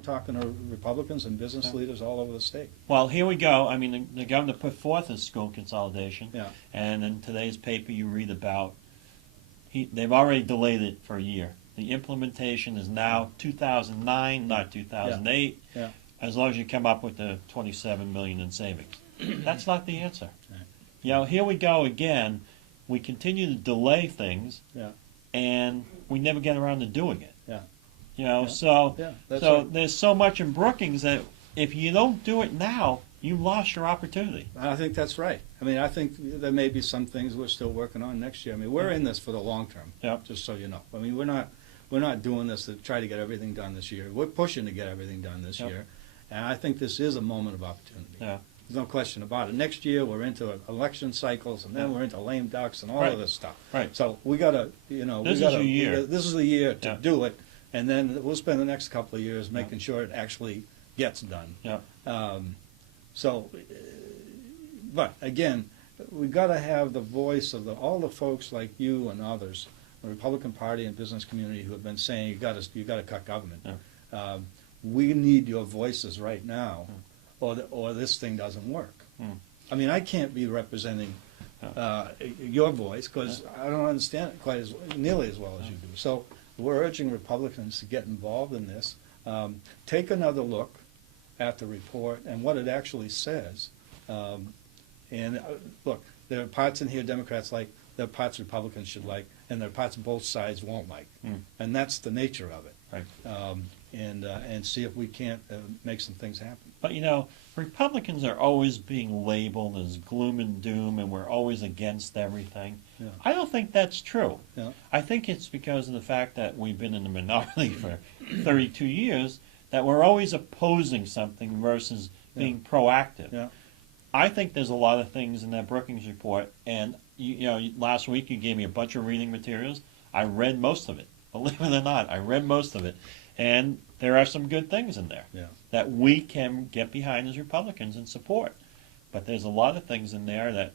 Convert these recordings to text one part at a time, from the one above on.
I'm talking to Republicans and business leaders all over the state. Well, here we go. I mean, the governor put forth his school consolidation, Yeah. and in today's paper you read about they've already delayed it for a year. The implementation is now 2009, not 2008. Yeah. As long as you come up with the $27 million in savings, that's not the answer. Right. You know, here we go again. We continue to delay things, and we never get around to doing it. Yeah. You know, that's so right. there's so much in Brookings that if you don't do it now, you lost your opportunity. I think that's right. I mean, I think there may be some things we're still working on next year. I mean, we're in this for the long term. Just so you know. I mean, we're not doing this to try to get everything done this year. We're pushing to get everything done this year, and I think this is a moment of opportunity. There's no question about it. Next year we're into election cycles, and then we're into lame ducks and all of this stuff. Right. So we gotta, you know, this is a year. This is the year to do it, and then we'll spend the next couple of years making sure it actually gets done. But again, we've got to have the voice of all the folks like you and others, the Republican Party and business community, who have been saying you got to cut government. We need your voices right now, or this thing doesn't work. I mean, I can't be representing your voice because I don't understand it quite nearly as well as you do. So we're urging Republicans to get involved in this. Take another look at the report and what it actually says. Look, there are parts in here Democrats like, there are parts Republicans should like, and there are parts both sides won't like. And that's the nature of it. Right. And see if we can't make some things happen. But you know, Republicans are always being labeled as gloom and doom, and we're always against everything. I don't think that's true. I think it's because of the fact that we've been in the minority for 32 years that we're always opposing something versus being proactive. I think there's a lot of things in that Brookings report, and you know, last week you gave me a bunch of reading materials. I read most of it. Believe it or not, I read most of it. And there are some good things in there that we can get behind as Republicans and support. But there's a lot of things in there that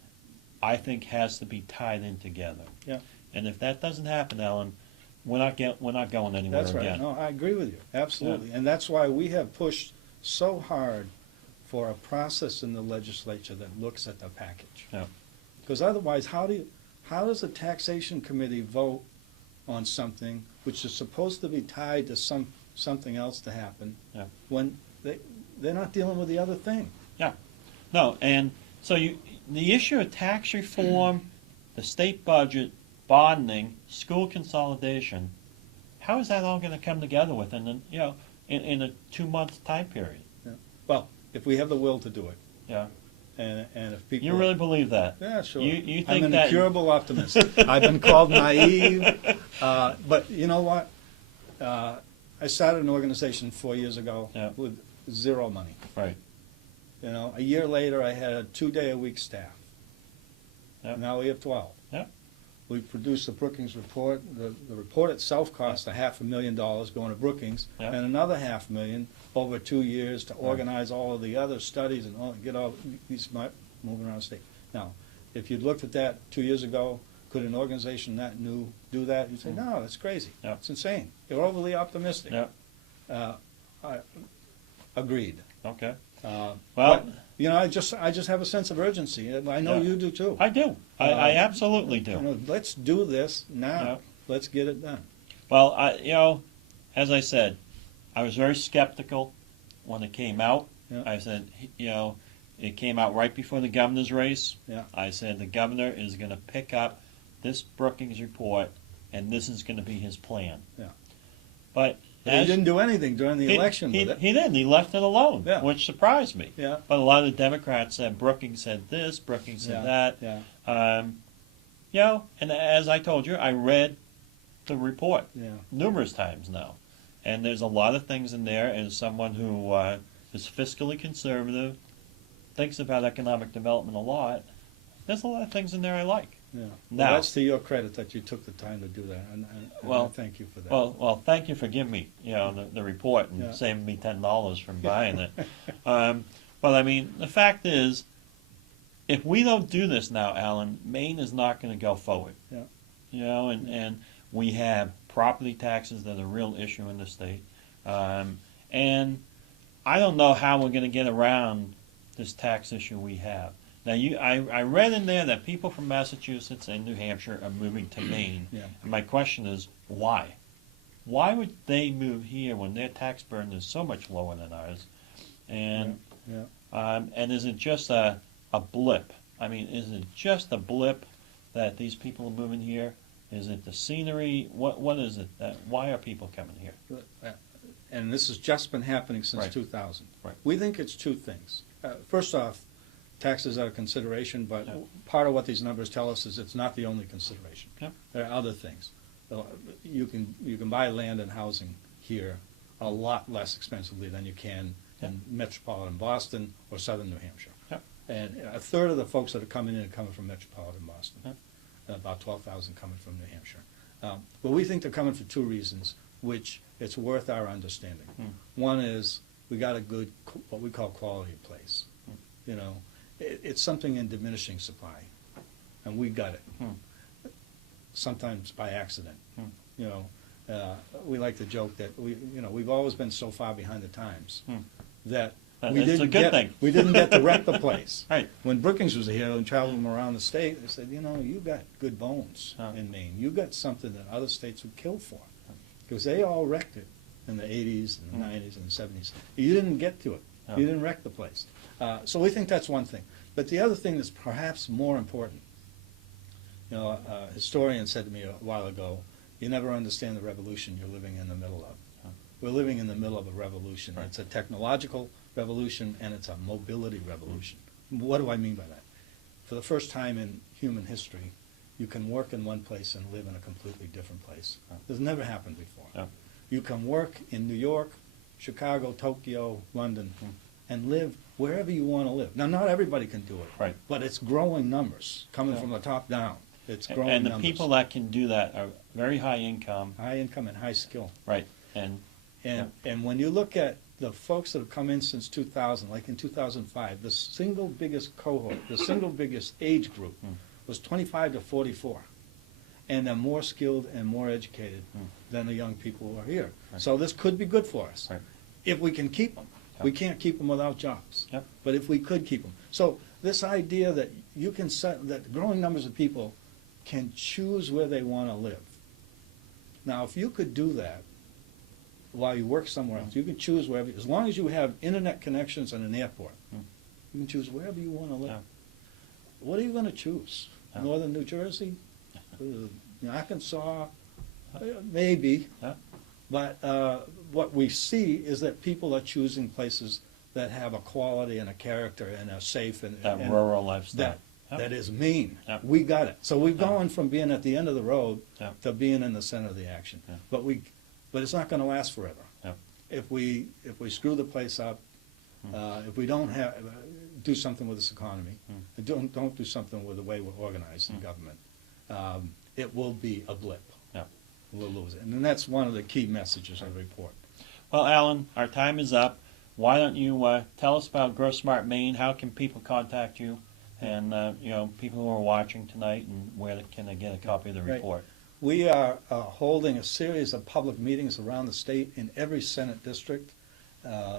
I think has to be tied in together. And if that doesn't happen, Alan, we're not going anywhere That's right. again. No, I agree with you. Absolutely. And that's why we have pushed so hard for a process in the legislature that looks at the package. Because otherwise, how does a taxation committee vote on something which is supposed to be tied to something else to happen when they're not dealing with the other thing? No, and so the issue of tax reform, the state budget, bonding, school consolidation, how is that all going to come together within in a 2-month time period? Well, if we have the will to do it. And if people... You really believe that? Yeah, sure. You think I'm an that... incurable optimist. I've been called naive, but you know what? I started an organization 4 years ago with zero money. Right. You know, a year later I had a 2-day-a-week staff. Now we have 12. We produced the Brookings Report. The report itself cost $500,000 going to Brookings, and another $500,000 over 2 years to organize all of the other studies and get all these moving around the state. Now, if you'd looked at that 2 years ago, could an organization that new do that? You'd say, no, that's crazy. It's insane. You're overly optimistic. I agreed. Okay. Well, but, you know, I just have a sense of urgency. I know you do too. I do. I absolutely do. You know, let's do this now. Let's get it done. Well, as I said, I was very skeptical when it came out. I said, it came out right before the governor's race. I said the governor is going to pick up this Brookings report, and this is going to be his plan. But he didn't do anything during the election with it. He didn't. He left it alone, which surprised me. But a lot of the Democrats said Brookings said this, Brookings said that. And as I told you, I read the report numerous times now. And there's a lot of things in there, and as someone who is fiscally conservative, thinks about economic development a lot, there's a lot of things in there I like. Well, Now, that's to your credit that you took the time to do that, and I thank you for that. Well, thank you for giving me, the report and saving me $10 from buying it. But I mean, the fact is, if we don't do this now, Alan, Maine is not going to go forward. And we have property taxes that are a real issue in the state, and And I don't know how we're going to get around this tax issue we have. Now, I read in there that people from Massachusetts and New Hampshire are moving to Maine. Yeah. And my question is, why? Why would they move here when their tax burden is so much lower than ours? And and is it just a blip? I mean, is it just a blip that these people are moving here? Is it the scenery? What is it? Why are people coming here? And this has just been happening since 2000. Right. We think it's two things. First off, taxes are a consideration, but part of what these numbers tell us is it's not the only consideration. Yep. There are other things. You can buy land and housing here a lot less expensively than you can in metropolitan Boston or southern New Hampshire. Yep. And a third of the folks that are coming in are coming from metropolitan Boston. Yep. About 12,000 coming from New Hampshire. But we think they're coming for two reasons, which it's worth our understanding. One is we got a good, what we call quality of place. You know, it's something in diminishing supply, and we got it. Sometimes by accident. You know, we like to joke that we've always been so far behind the times that we didn't get to wreck the place. Right. When Brookings was here and traveling around the state, they said, you got good bones in Maine. You got something that other states would kill for, because they all wrecked it in the 80s and the 90s and the 70s. You didn't get to it. You didn't wreck the place. So we think that's one thing. But the other thing that's perhaps more important, a historian said to me a while ago, you never understand the revolution you're living in the middle of. We're living in the middle of a revolution. It's a technological revolution, and it's a mobility revolution. What do I mean by that? For the first time in human history, you can work in one place and live in a completely different place. This never happened before. You can work in New York, Chicago, Tokyo, London, and live wherever you want to live. Now, not everybody can do it, but it's growing numbers coming from the top down. It's growing and the numbers. people that can do that are very high income. High income and high skill. Right. And when you look at the folks that have come in since 2000, like in 2005, the single biggest cohort, the single biggest age group was 25 to 44. And they're more skilled and more educated than the young people who are here. So this could be good for us if we can keep them. We can't keep them without jobs, but if we could keep them. So this idea that you can set, that growing numbers of people can choose where they want to live. Now, if you could do that while you work somewhere else, you can choose wherever, as long as you have internet connections and an airport, you can choose wherever you want to live. What are you going to choose? Northern New Jersey? Arkansas? Maybe. But what we see is that people are choosing places that have a quality and a character and are safe and rural lifestyle. That is Maine. We got it. So we've gone from being at the end of the road to being in the center of the action. But it's not going to last forever. If we screw the place up, if we don't do something with this economy, don't do something with the way we're organized in government, it will be a blip. We'll lose it. And that's one of the key messages of the report. Well, Alan, our time is up. Why don't you tell us about GrowSmart Maine? How can people contact you? And, people who are watching tonight, and where can they get a copy of the report? We are holding a series of public meetings around the state in every Senate district.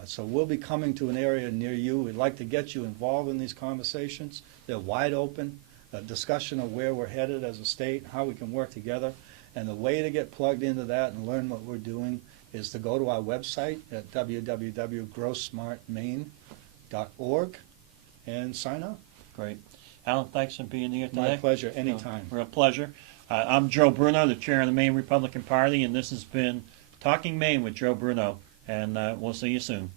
So we'll be coming to an area near you. We'd like to get you involved in these conversations. They're wide open, a discussion of where we're headed as a state, how we can work together. And the way to get plugged into that and learn what we're doing is to go to our website at www.growsmartmaine.org and sign up. Great. Alan, thanks for being here today. My pleasure, anytime. Real pleasure. I'm Joe Bruno, the chair of the Maine Republican Party, and this has been Talking Maine with Joe Bruno, and we'll see you soon.